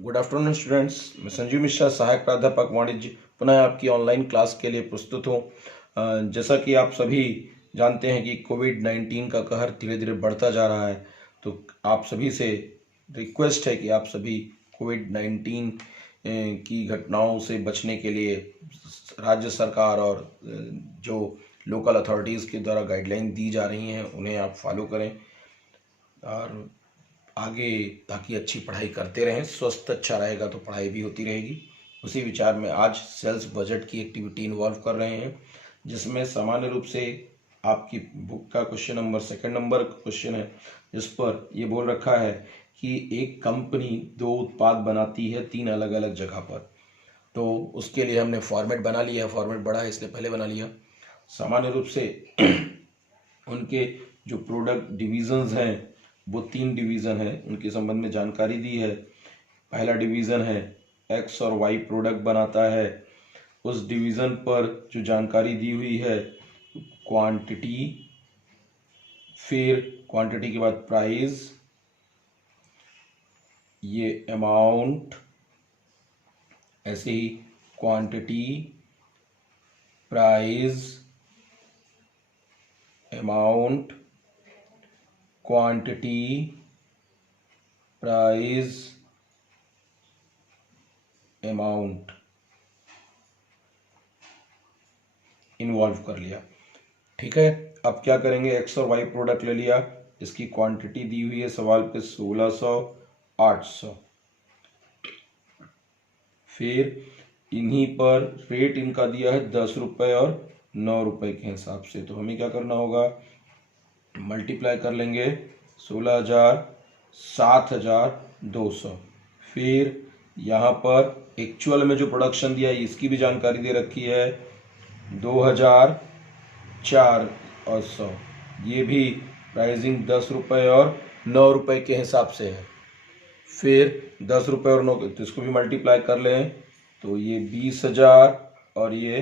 Good afternoon students. मैं संजीव मिश्रा, सहायक प्राध्यापक वाणिज्य, पुनः आपकी ऑनलाइन क्लास के लिए प्रस्तुत हूँ। जैसा कि आप सभी जानते हैं कि कोविड-19 का कहर धीरे धीरे बढ़ता जा रहा है, तो आप सभी से रिक्वेस्ट है कि आप सभी कोविड-19 की घटनाओं से बचने के लिए राज्य सरकार और जो लोकल अथॉरिटीज़ के द्वारा गाइडलाइन दी जा रही हैं उन्हें आप फॉलो करें और आगे ताकि अच्छी पढ़ाई करते रहें। स्वस्थ अच्छा रहेगा तो पढ़ाई भी होती रहेगी। उसी विचार में आज सेल्स बजट की एक्टिविटी इन्वॉल्व कर रहे हैं, जिसमें सामान्य रूप से आपकी बुक का क्वेश्चन नंबर 2 नंबर क्वेश्चन है, जिस पर ये बोल रखा है कि एक कंपनी 2 उत्पाद बनाती है 3 अलग अलग जगह पर। तो उसके लिए हमने फॉर्मेट बना लिया है। फॉर्मेट बड़ा है इसलिए पहले बना लिया। सामान्य रूप से उनके जो प्रोडक्ट डिविजन्स हैं वो 3 डिवीज़न है, उनके संबंध में जानकारी दी है। पहला डिवीज़न है एक्स और वाई प्रोडक्ट बनाता है। उस डिवीज़न पर जो जानकारी दी हुई है क्वांटिटी, फिर क्वांटिटी के बाद प्राइस, ये अमाउंट, ऐसे ही quantity, price, amount, quantity, price, amount involve कर लिया। ठीक है, अब क्या करेंगे, एक्स और वाई प्रोडक्ट ले लिया, इसकी क्वांटिटी दी हुई है सवाल पे 1600, 800। फिर इन्हीं पर रेट इनका दिया है 10 रुपये और 9 रुपये के हिसाब से। तो हमें क्या करना होगा, मल्टीप्लाई कर लेंगे 16,000 7,200। फिर यहाँ पर एक्चुअल में जो प्रोडक्शन दिया है इसकी भी जानकारी दे रखी है 2,400। ये भी प्राइसिंग 10 रुपये और 9 रुपये के हिसाब से है। फिर 10 रुपये और 9, तो इसको भी मल्टीप्लाई कर लें तो ये 20,000 और ये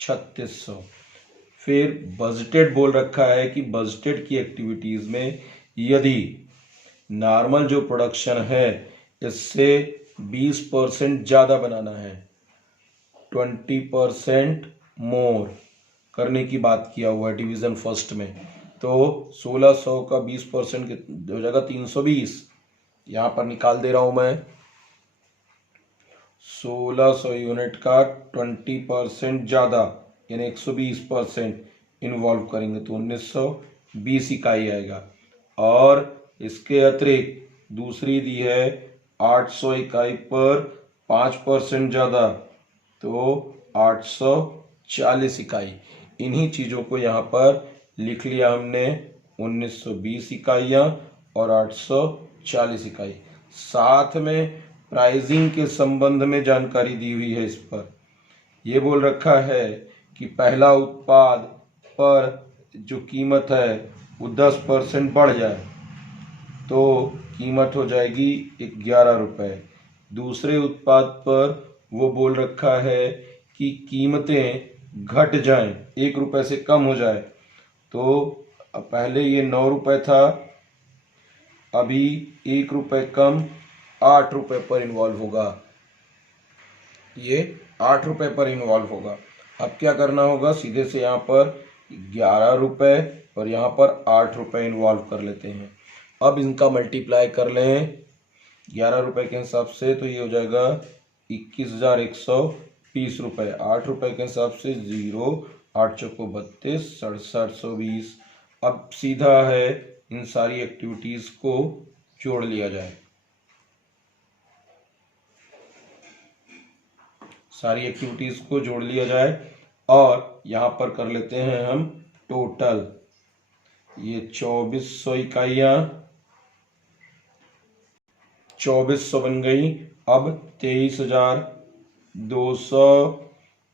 3,600। फिर बजटेड बोल रखा है कि बजटेड की एक्टिविटीज़ में यदि नॉर्मल जो प्रोडक्शन है इससे 20% ज़्यादा बनाना है, 20% मोर करने की बात किया हुआ है डिवीज़न फर्स्ट में। तो 1600 का 20% हो जाएगा 320। यहाँ पर निकाल दे रहा हूँ मैं, 1600 यूनिट का 20% ज़्यादा यानी 120% इन्वॉल्व करेंगे तो 1920 इकाई आएगा। और इसके अतिरिक्त दूसरी दी है 800 इकाई पर 5% ज़्यादा तो 840 इकाई। इन्हीं चीज़ों को यहाँ पर लिख लिया हमने, 1920 इकाइयाँ और 840 इकाई। साथ में प्राइसिंग के संबंध में जानकारी दी हुई है। इस पर यह बोल रखा है कि पहला उत्पाद पर जो कीमत है वो 10% बढ़ जाए तो कीमत हो जाएगी 11 रुपये। दूसरे उत्पाद पर वो बोल रखा है कि कीमतें घट जाएं, 1 रुपये से कम हो जाए। तो पहले ये 9 रुपये था, अभी 1 रुपये कम 8 रुपये पर इन्वॉल्व होगा। ये 8 रुपये पर इन्वॉल्व होगा। अब क्या करना होगा, सीधे से यहाँ पर 11 रुपये और यहाँ पर 8 रुपये इन्वॉल्व कर लेते हैं। अब इनका मल्टीप्लाई कर लें 11 रुपये के हिसाब से तो ये हो जाएगा 21,120 रुपये। 8 रुपये के हिसाब से 0, 8 चौको 32, 6720। अब सीधा है इन सारी एक्टिविटीज़ को जोड़ लिया जाए। सारी एक्टिविटीज़ को जोड़ लिया जाए और यहाँ पर कर लेते हैं हम टोटल। ये 2400 इकाइयाँ 2400 बन गई। अब 23,200,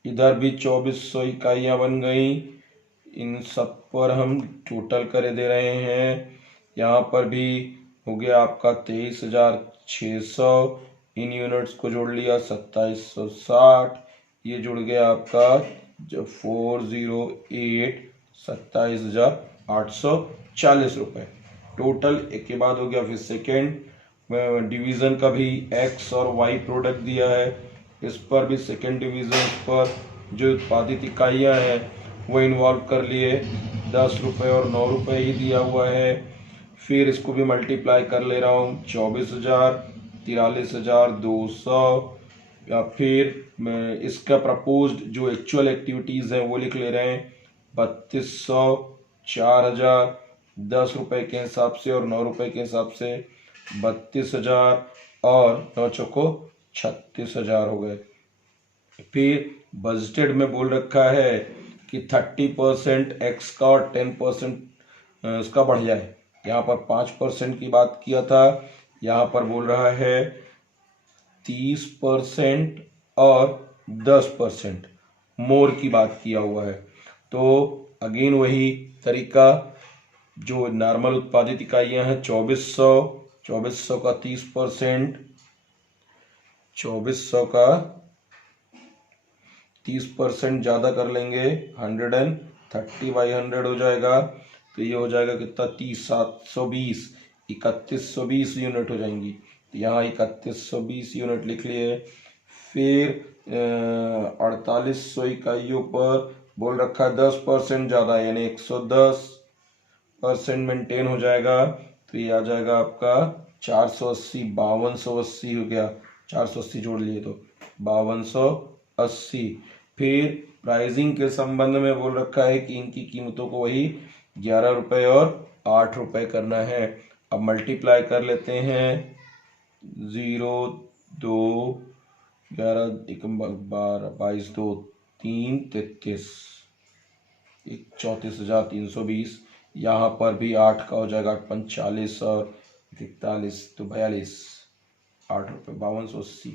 इधर भी 2400 इकाइयाँ बन गई। इन सब पर हम टोटल करे दे रहे हैं। यहाँ पर भी हो गया आपका 23,600। इन यूनिट्स को जोड़ लिया 2760। ये जुड़ गया आपका जो 408, 27,840 रुपये। टोटल एक के बाद हो गया। फिर सेकेंड डिवीज़न का भी एक्स और वाई प्रोडक्ट दिया है, इस पर भी सेकेंड डिवीज़न पर जो उत्पादित इकाइयाँ हैं वो इन्वॉल्व कर लिए, 10 रुपये और 9 रुपये ही दिया हुआ है। फिर इसको भी मल्टीप्लाई कर ले रहा हूँ, 24,000, 43,200, या फिर इसका प्रपोज्ड जो एक्चुअल एक्टिविटीज़ हैं वो लिख ले रहे हैं, 3200, 4,000, 10 रुपये के हिसाब से और 9 रुपये के हिसाब से 32,000 और 9 चौको 36,000 हो गए। फिर बजटेड में बोल रखा है कि 30% एक्स का और 10% उसका बढ़ जाए। यहाँ पर 5% की बात किया था, यहाँ पर बोल रहा है 30% और 10% मोर की बात किया हुआ है। तो अगेन वही तरीका, जो नॉर्मल उत्पादित इकाइयाँ हैं 2400 का 30%, 2400 का 30% ज़्यादा कर लेंगे, 130/100 हो जाएगा। तो ये हो जाएगा कितना, 30, 720, 3120 यूनिट हो जाएंगी। तो यहाँ 3120 यूनिट लिख लिए। फिर 4800 इकाइयों पर बोल रखा है 10% ज़्यादा, यानी 110% मेंटेन हो जाएगा। तो ये आ जाएगा आपका 480, 5280 हो गया, 480 जोड़ लिए तो 5280। फिर प्राइसिंग के संबंध में बोल रखा है कि इनकी कीमतों को वही 11 रुपये और 8 रुपये करना है। अब मल्टीप्लाई कर लेते हैं, 0, 2, 11, 1, 12, 22, 2, 3, 33, 34,320। यहाँ पर भी 8 का हो जाएगा, 45 और 41 तो 42, 8 रुपये 5280,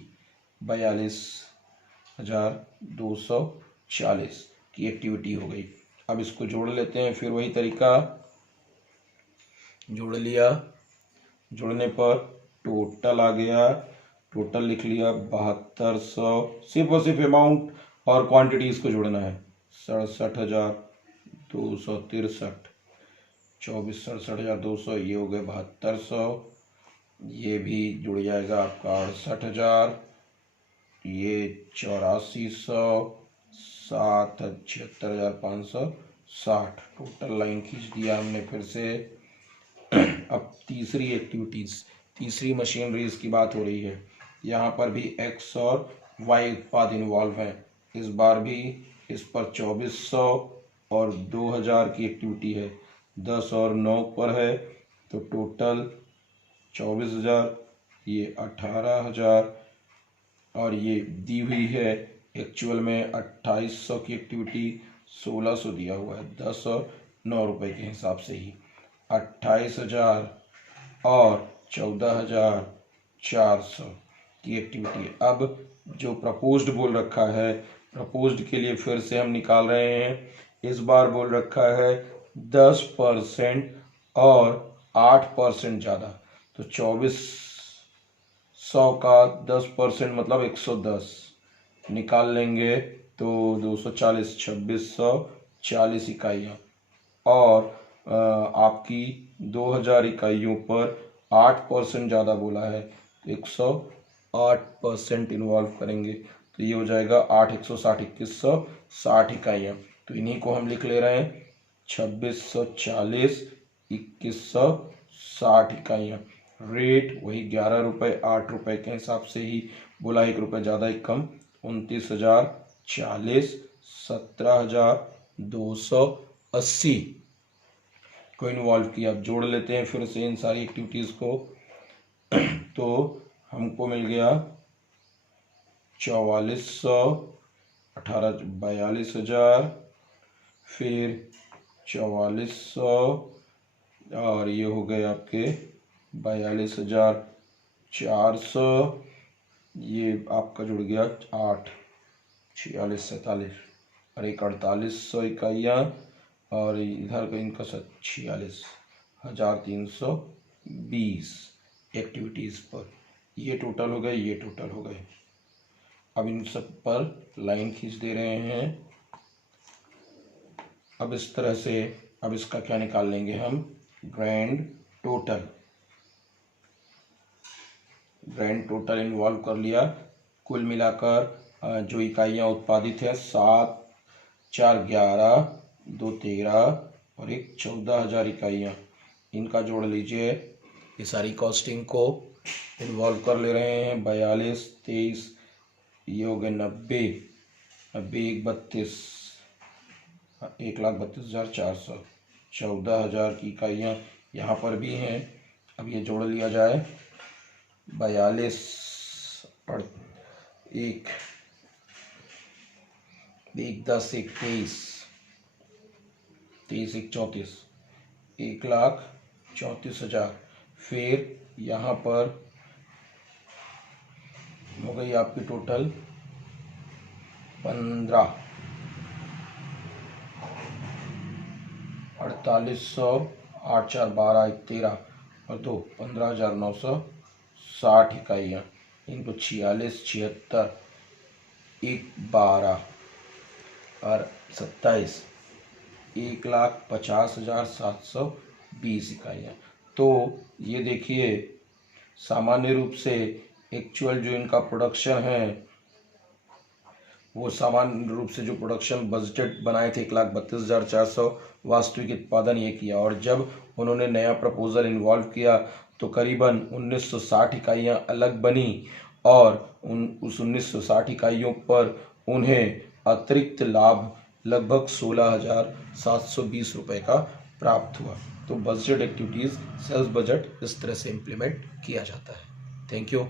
42,240 की एक्टिविटी हो गई। अब इसको जोड़ लेते हैं, फिर वही तरीका, जोड़ लिया, जोड़ने पर टोटल आ गया, टोटल लिख लिया 7200, सिर्फ और सिर्फ अमाउंट और क्वांटिटीज को जोड़ना है, 67,263, 24, 67,200, ये हो गए 7200, ये भी जुड़ जाएगा आपका 68,000, ये 8400, 7, 76,560, टोटल लाइन खींच दिया हमने फिर से। अब तीसरी एक्टिविटीज़, तीसरी मशीनरीज की बात हो रही है। यहाँ पर भी एक्स और वाई उत्पाद इन्वॉल्व हैं। इस बार भी इस पर 2400 और 2000 की एक्टिविटी है, 10 और 9 पर है, तो टोटल 24,000, ये 18,000 और ये दी हुई है एक्चुअल में 2800 की एक्टिविटी, 1600 दिया हुआ है, 10 और 9 रुपये के हिसाब से ही 28,000 और 14,400 की एक्टिविटी। अब जो प्रपोज्ड बोल रखा है, प्रपोज्ड के लिए फिर से हम निकाल रहे हैं। इस बार बोल रखा है 10% और 8% ज़्यादा, तो 2400 का 10% मतलब 110 निकाल लेंगे तो 240, 2640 इकाइयाँ, और आपकी 2000 इकाइयों पर 8% ज़्यादा बोला है, तो 108% इन्वॉल्व करेंगे, तो ये हो जाएगा 8, 160, 2160 इकाइयाँ। तो इन्हीं को हम लिख ले रहे हैं, 2640, 2160 इकाइयाँ। रेट वही 11 रुपये 8 रुपये के हिसाब से ही बोला, 1 रुपये ज़्यादा 1 कम, 29,040, 17,280 को इन्वॉल्व किया। अब जोड़ लेते हैं फिर से इन सारी एक्टिविटीज़ को, तो हमको मिल गया 4400, 42,000, फिर 4400 और ये हो गए आपके 42,400, ये आपका जुड़ गया 8, 46, 47 और एक 4800 इकाइयाँ, और इधर का इनका 46,320 एक्टिविटीज़ पर। ये टोटल हो गए, ये टोटल हो गए। अब इन सब पर लाइन खींच दे रहे हैं। अब इस तरह से, अब इसका क्या निकाल लेंगे हम, grand total. Grand total involve कर लिया। कुल मिलाकर जो इकाइयाँ उत्पादित है 7, 4, 11, 2, 13 और 1, 14,000 इकाइयाँ, इनका जोड़ लीजिए। ये सारी कॉस्टिंग को इन्वॉल्व कर ले रहे हैं। 42, 23, ये हो गए 90, 90, 1, 32, 1,32,400, 14,000 की इकाइयाँ यहाँ पर भी हैं। अब ये जोड़ लिया जाए। 42 और 1, 1, 10, 1, 23, 23, 1, 34, 1,34,000। फिर यहाँ पर हो गई आपकी टोटल 15, 4800, 8, 4, 12, 1, 13 और 2, 15,960 इकाइयाँ। इनको 46, 76, 1, 12 और 27, 1,50,720 इकाइयाँ। तो ये देखिए, सामान्य रूप से एक्चुअल जो इनका प्रोडक्शन है, वो सामान्य रूप से जो प्रोडक्शन बजटेड बनाए थे 1,32,400, वास्तविक उत्पादन ये किया। और जब उन्होंने नया प्रपोजल इन्वॉल्व किया तो करीबन 1960 इकाइयाँ अलग बनी और उस 1960 इकाइयों पर उन्हें अतिरिक्त लाभ लगभग 16,720 रुपये का प्राप्त हुआ। तो बजट एक्टिविटीज़, सेल्स बजट इस तरह से इम्प्लीमेंट किया जाता है। Thank you.